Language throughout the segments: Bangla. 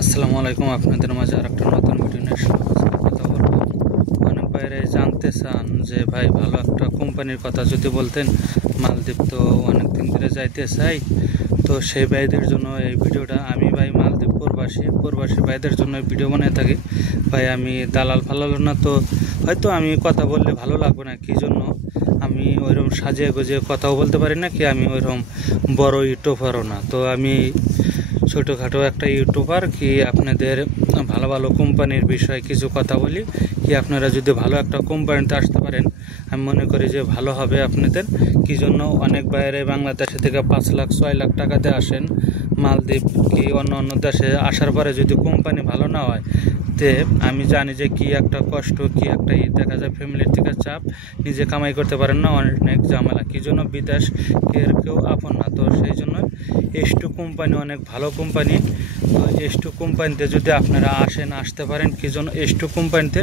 আসসালামু আলাইকুম। আপনাদের মাঝে আরেকটা নতুন ভিডিও নিয়ে কথা বলবো। অনেক বাইরে জানতে চান যে ভাই ভালো একটা কোম্পানির কথা যদি বলতেন, মালদ্বীপ তো অনেক দিন ধরে যাইতে চাই। তো সেই ভাইদের জন্য এই ভিডিওটা। আমি ভাই মালদ্বীপ প্রবাসী ভাইদের জন্য ভিডিও বানিয়ে থাকি। ভাই আমি দালাল ফালালো না, তো হয়তো আমি কথা বললে ভালো লাগবে না, কী জন্য আমি ওইরকম সাজিয়ে গুজিয়ে কথাও বলতে পারি না, কি আমি ওইরকম বড় ইউটিউবারও না। তো আমি ছোটোখাটো একটা ইউটিউবার, কি আপনাদের ভালো ভালো কোম্পানির বিষয়ে কিছু কথা বলি। কি আপনারা যদি ভালো একটা কোম্পানিতে আসতে পারেন, আমি মনে করি যে ভালো হবে আপনাদের। কি জন্য অনেক বাইরে বাংলাদেশে থেকে 5 লাখ 6 লাখ টাকাতে আসেন মালদ্বীপ কি অন্য অন্য দেশে আসার পরে যদি কোম্পানি ভালো না হয়, তে আমি জানি যে কি একটা কষ্ট, কি একটা দেখা যায় ফ্যামিলির থেকে চাপ, নিজে কামাই করতে পারেন না, অনেক ঝামেলা। কি জন্য বিদেশ কেউ আপন না। তো সেই জন্য S2 কোম্পানি অনেক ভালো কোম্পানি। তো S2 কোম্পানিতে যদি আপনারা আসতে পারেন, কি জন্য S2 কোম্পানিতে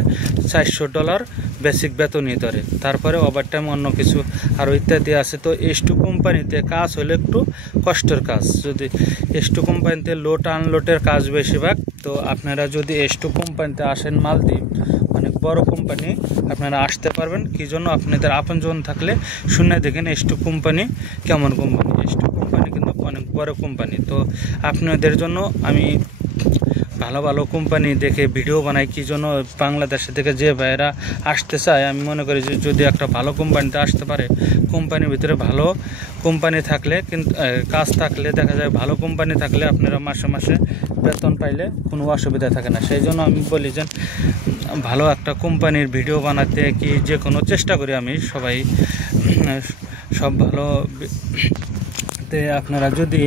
$400 বেসিক বেতনই ধরে, তারপরে ওভারটাইম অন্য কিছু আরও ইত্যাদি আছে। তো S2 কোম্পানিতে কাজ হলে একটু কষ্টের কাজ। যদি S2 কোম্পানিতে লোড আনলোডের কাজ বেশিরভাগ। তো আপনারা যদি S2 কোম্পানিতে আসেন, মালদ্বীপ অনেক বড় কোম্পানি, আপনারা আসতে পারবেন। কি জন্য আপনাদের আপনজন থাকলে শুনে দেখেন S2 কোম্পানি কেমন কোম্পানি। S2 কোম্পানি কিন্তু অনেক বড় কোম্পানি। তো আপনাদের জন্য আমি ভালো ভালো কোম্পানি দেখে ভিডিও বানাই। কি জন্য বাংলাদেশে থেকে যে ভাইয়েরা আসতে চায়, আমি মনে করি যে যদি একটা ভালো কোম্পানিতে আসতে পারে, কোম্পানির ভিতরে ভালো কোম্পানি থাকলে, কিন্তু কাজ থাকলে, দেখা যায় ভালো কোম্পানি থাকলে আপনারা মাসে মাসে বেতন পাইলে কোনো অসুবিধা থাকে না। সেই জন্য আমি বলি যে ভালো একটা কোম্পানির ভিডিও বানাতে কি যে কোনো চেষ্টা করি আমি। সব ভালো আপনারা যদি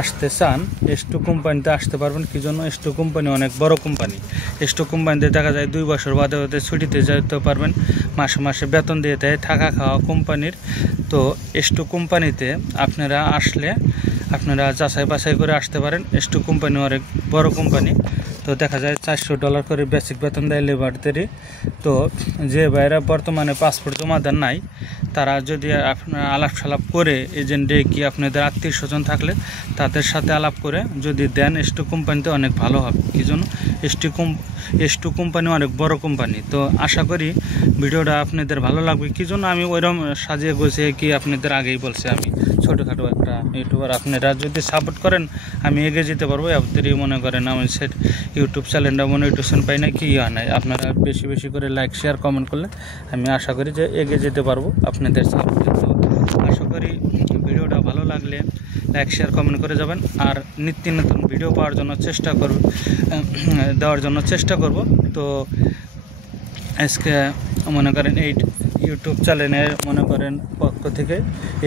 আসতে চান, S2 কোম্পানিতে আসতে পারবেন। কি জন্য S2 কোম্পানি অনেক বড় কোম্পানি। S2 কোম্পানিতে দেখা যায় 2 বছর বাদে ছুটিতে যেতে পারবেন, মাসে মাসে বেতন দিয়ে দেয়, থাকা খাওয়া কোম্পানির। তো S2 কোম্পানিতে আপনারা আসলে আপনারা যাচাই বাছাই করে আসতে পারেন। S2 কোম্পানি অনেক বড় কোম্পানি। তো দেখা যায় $400 করে বেসিক বেতন দেয় লেবারদেরই। তো যে ভাইরা বর্তমানে পাসপোর্ট জমা দেন নাই, তারা যদি আপনার আলাপ সালাপ করে এজেন্টে, কি আপনাদের আত্মীয় স্বজন থাকলে তাদের সাথে আলাপ করে যদি দেন, S2 কোম্পানিতে অনেক ভালো হবে। কি জন্য S2 কোম্পানি অনেক বড় কোম্পানি। তো আশা করি ভিডিওটা আপনাদের ভালো লাগবে। কি জন্য আমি ওইরকম সাজিয়ে গুছিয়ে, কি আপনাদের আগেই বলছি, আমি ছোটোখাটো একটা ইউটিউবার। আপনারা যদি সাপোর্ট করেন, আমি এগিয়ে যেতে পারবো। আপনাদেরই মনে করেন আমি ইউটিউব চ্যানেলটা মনিটাইজেশন পাই না, কি হয় নাই। আপনারা বেশি বেশি করে লাইক শেয়ার কমেন্ট করলে আমি আশা করি যে এগিয়ে যেতে পারবো আপনাদের সাপোর্টে। তো আশা করি ভিডিওটা ভালো লাগলে লাইক শেয়ার কমেন্ট করে যাবেন। আর নিত্য নতুন ভিডিও পাওয়ার জন্য দেওয়ার জন্য চেষ্টা করব। তো আজকে মনে করেন এই ইউটিউব চ্যানেলের মনে করেন পক্ষ থেকে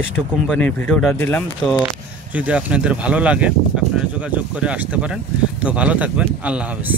S2 কোম্পানির ভিডিওটা দিলাম। তো যদি আপনাদের ভালো লাগে, আপনারা যোগাযোগ করে আসতে পারেন। তো ভালো থাকবেন। আল্লাহ হাফেজ।